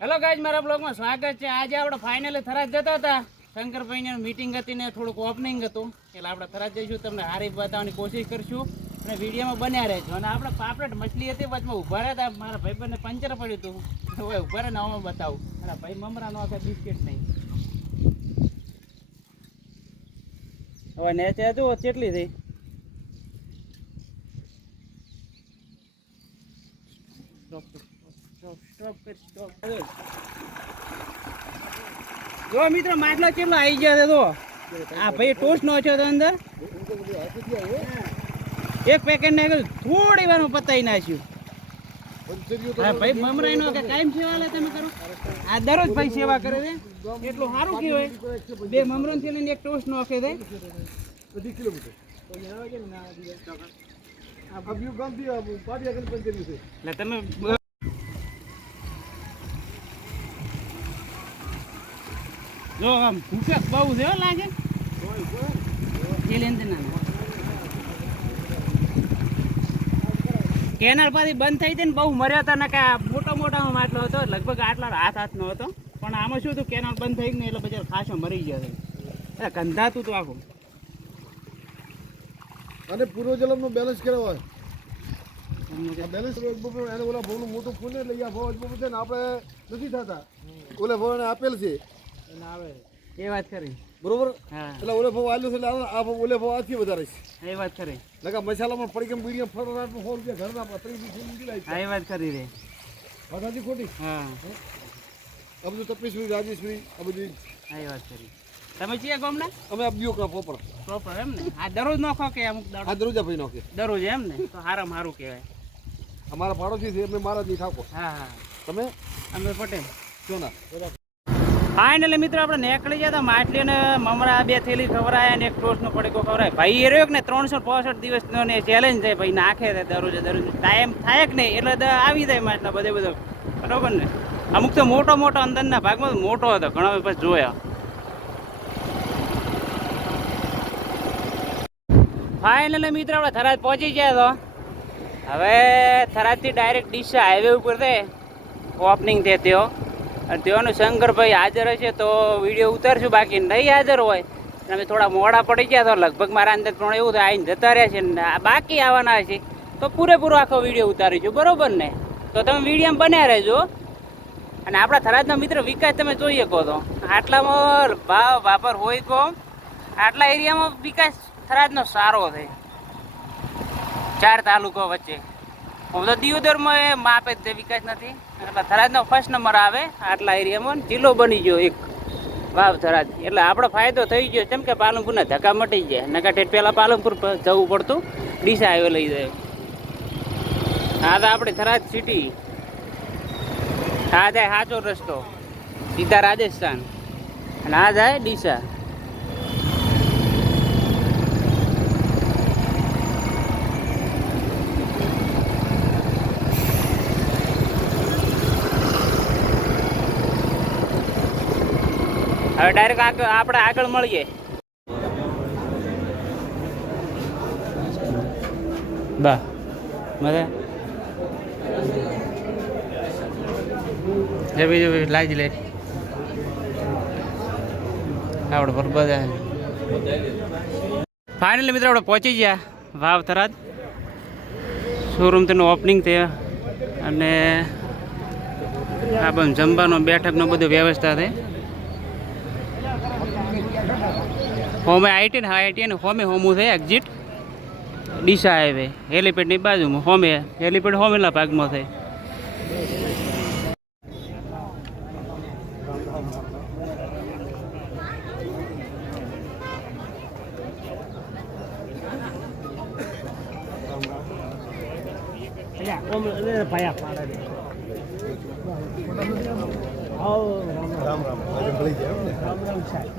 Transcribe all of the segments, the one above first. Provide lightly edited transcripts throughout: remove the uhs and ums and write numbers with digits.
Hello guys, મારા બ્લોગમાં સ્વાગત છે. આજે આપણે ફાઇનલી થરાદ જતા હતા. શંકરભાઈની મીટિંગ હતી ને થોડુંક ઓપનિંગ હતું, એટલે આપણે થરાદ જઈશું. તમને હારી બતાવવાની કોશિશ કરશું અને વિડીયોમાં બન્યા રહેજો. અને આપણે પાપલેટ મછલી હતી, વચમાં ઊભા રહ્યા હતા. મારા ભાઈબંધને પંચર પડ્યું હતું, હવે ઊભા રહે ને આમાં બતાવું. અને ભાઈ મમરા નો આખા બિસ્કિટ નહીં. હવે નેચે જુઓ કેટલી થઈ. જો મિત્રો માટલો કેટલો આવી ગયો છે. તો આ ભાઈ ટોસ્ટ નો છે અંદર એક પેકેટ ને થોડી વાર પતાવી નાખ્યું. હા ભાઈ મમરાઈ નો કાયમ સેવા લે તમે કરો. આ દરરોજ ભાઈ સેવા કરે છે, એટલું સારું કહેવાય. બે મમરા થી લઈને એક ટોસ્ટ નો આખે થાય. તમે જો આમ ભૂખ બહુ છે લાગે. કેનાલ પાછી બંધ થઈ હતી ને બહુ મર્યા હતા ને. મોટો મોટામાં માટલો હતો, લગભગ આટલા હાથનો હતો. પણ આમાં શું હતું, કેનાલ બંધ થઈ ગઈ ને એટલે પછી ખાસો મરી ગયો છે. ગંધાતું હતું આખું. અને પૂર્વજન્મ નો બેલેન્સ કેવો હોય? બેલેન્સ એને ઓલા ભાવનું મોટું પુણ્ય લઈ આ ભાવ છે ને આપણે નથી થતા. ઓલા ભાવને આપેલ છે આવે એ વાત કરી બરોબર. હા એટલે ઓલે ભાવ આલ્યું છે એટલે આ ભાવ ઓલે ભાવ આથી વધારે છે. એ વાત કરી. લગા મસાલામાં પડી કેમ બીડીએમ ફરવા 100 રૂપિયા ઘરના 30 હા એ વાત કરી રે. વાતાજી ખોટી. હા આ બધું તપેશ્વરી રાજેશ્વરી આ બધી. હા એ વાત કરી. તમે છીએ ગામના? અમે અબ્દીઓ કા પોપર પ્રોપર એમ ને. આ દરરોજ નાખો કે અમુક આ દરરોજ ભાઈ નાખે દરરોજ એમ ને. તો હારામાં સારું કહેવાય. અમારા પાડોશી છે અમે મારા જી ઠાકોર. હા હા તમે? અમે પટેલ. સોના. ફાઇનલી મિત્રો આપણે નીકળી ગયા હતા. માટલી અને મમરા 2 થેલી ખવડાયા અને એક ટોસ્ટનો પડીકો ખવડાય. ભાઈ એ રહ્યો કે ને 365 દિવસનો ને ચેલેન્જ છે ભાઈ. નાખે છે દરરોજ ટાઈમ થાય કે નહીં એટલે આવી જાય માટલા બધે બધો. બરોબર ને. અમુક તો મોટો મોટો અંદરના ભાગમાં મોટો હતો, ઘણા પછી જોયા. ફાઇનલી મિત્રો આપણે થરાદ પહોંચી ગયા તો હવે થરાદથી ડાયરેક્ટ ડીસા હાઈવે ઉપર છે. ઓપનિંગ છે તેઓ અને તેઓનું શંકરભાઈ હાજર હશે તો વિડીયો ઉતારશું. બાકી નહીં હાજર હોય અમે થોડા મોડા પડી ગયા તો લગભગ મારા અંદર પણ એવું થાય આવીને જતા રહ્યા છે ને બાકી આવવાના છે તો પૂરેપૂરો આખો વિડીયો ઉતારીશું. બરોબર ને. તો તમે વિડીયોમાં બન્યા રહેજો. અને આપણા થરાદનો મિત્ર વિકાસ તમે જોઈ શકો તો આટલામાં ભાવ વાપર હોય કો આટલા એરિયામાં વિકાસ થરાદનો સારો છે. 4 તાલુકો વચ્ચે હું તો દિયોદરમાં માપે જ વિકાસ નથી. એટલે થરાદનો ફર્સ્ટ નંબર આવે આટલા એરિયામાં. જિલ્લો બની ગયો એક વાવ થરાદ. એટલે આપણો ફાયદો થઈ ગયો. કેમ કે પાલનપુરના ધક્કા મટી જાય. નકા ઠેઠ પહેલાં પાલનપુર જવું પડતું, ડીસા હાઈવે લઈ જાય. હા તો આપણે થરાદ સિટી. આ જાય સાચો રસ્તો સીધા રાજસ્થાન અને આ જાય ડીસા. હવે ડાયરેક્ટ આપણે આગળ મળીએ. બા મજા જવી લાજી લે આપણે પર બધા. ફાઇનલી મિત્રો આપણે પહોંચી ગયા વાવ થરાદ. શોરૂમ તેનું ઓપનિંગ થયા અને આ બધું જમવાનું બેઠકનો બધું વ્યવસ્થા થઈ. હોમે આઈટી ને હોમે હોમું છે એક્ઝિટ ડીસા હાઈવે હેલીપેડની બાજુમાં. હોમે હેલીપેડ હોમેલા ભાગમાં છે. રામ રામ ભળી ગયા ને. રામ રામ સાહેબ.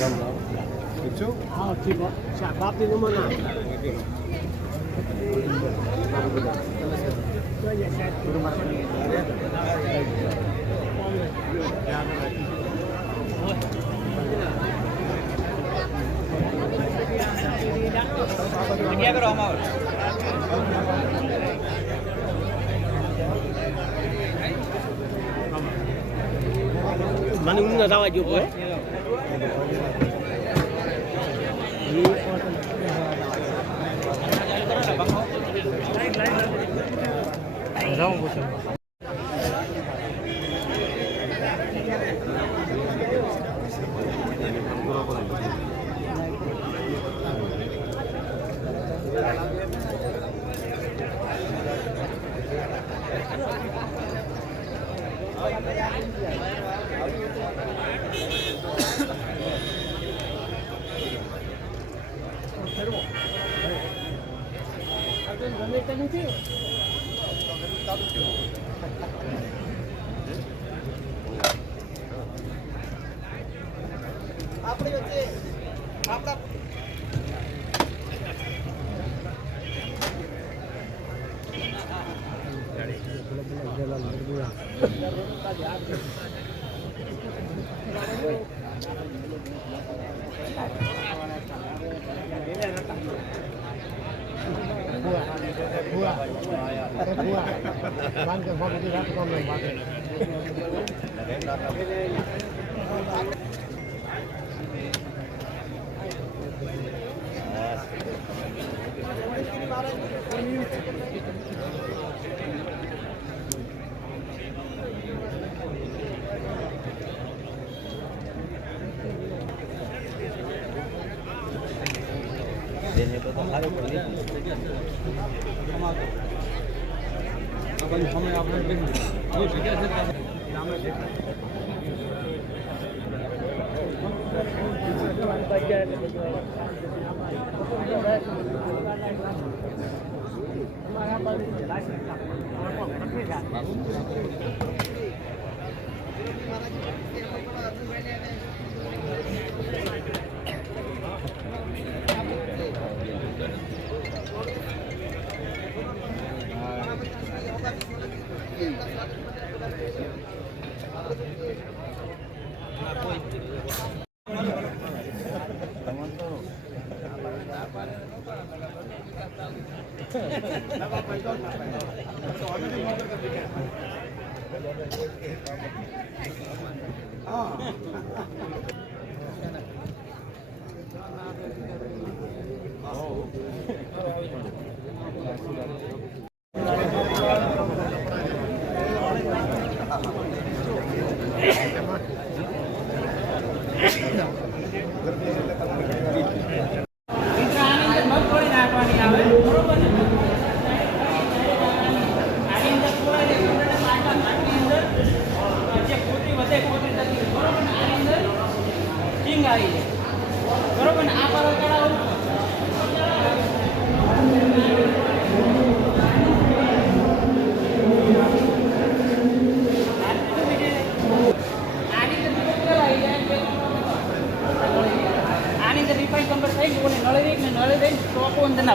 રામ રામ. ઠીક છો? હા ઠીક હો. બાપની નંબર ના જગ્યા કરો અમારે. મને ઊંઘ જવા જો કોઈ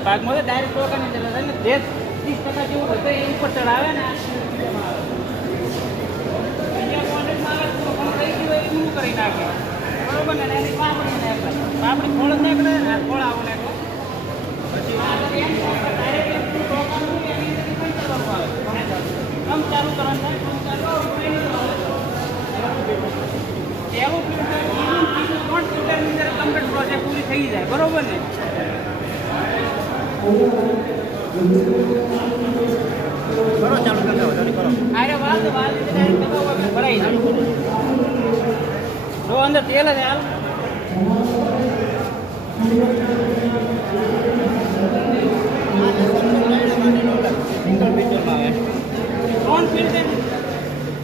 ભાગમાં ડાયરેક્ટ ટોકાની અંદર 30% જેવું હોય તો એ ઉપર ચડાવે ને કરી નાખે બરોબર ને એની પાપડી નાખે પાપડી ફોળ નાખે ને ફોળ આવું નાખે પછી કમ ચાલુ કરવાનું એવું ફિલ્ટરની અંદર કમ્પ્લીટ પ્રોજેક્ટ પૂરી થઈ જાય બરોબર ને કરો ચાલુ કરતા કરો અરે વાલ ભરાઈ જાય જો અંદર તેલ જ હાલ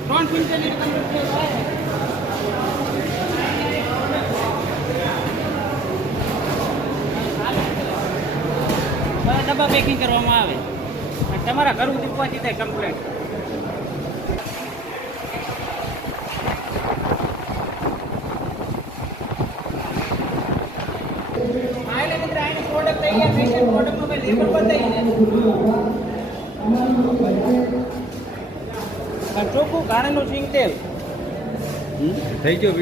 ત્રણ ફિલ્ટરની ડબ્બા પેકિંગ કરવામાં આવે તમારા ઘર સુધી પહોંચી જાય કમ્પ્લેટ પ્રોડક્ટ તૈયાર થઈ છે પ્રોડક્ટનું લેબલ બતાવી છે ચોખ્ખું ઘારેલું સિંગ તેલ થઈ ગયો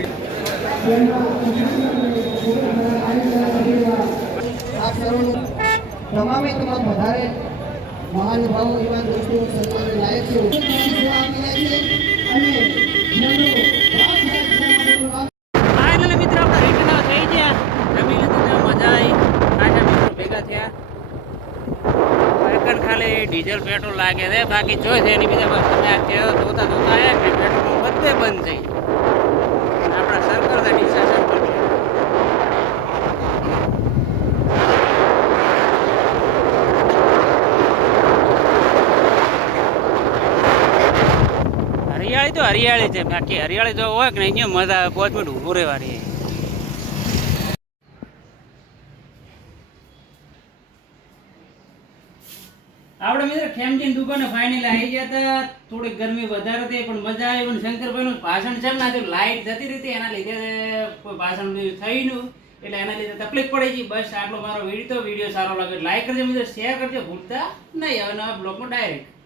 તમામે તમામ વધારે મહાનુભાવો એવા દોસ્તો સન્માન લાયક છે અને લાગે છે બાકી જોઈ છે એની બીજા બસ તમે અત્યારે જોતા જોતા આવ્યા કે પેટ્રોલ બધે બંધ થઈ આપણા સર્કલ છે ડીસા સર્કલ છે હરિયાળી તો હરિયાળી છે બાકી હરિયાળી જો હોય કે નહીં મજા આવે 5 મિનિટ ઊભું રહેવાની આપણે મિત્ર ખેમજીની દુકાને ફાઇનલ આવી ગયા હતા થોડીક ગરમી વધારે હતી પણ મજા આવી પણ શંકરભાઈનું ભાષણ છે ને લાઈટ જતી રહી એના લીધે કોઈ ભાષણ થયું એટલે એના લીધે તકલીફ પડી ગઈ બસ આટલો મારો વિડીયો સારો લાગે લાઈક કરજો મિત્રો શેર કરજો ભૂલતા નહીં હવે નવા બ્લોગમાં ડાયરેક્ટ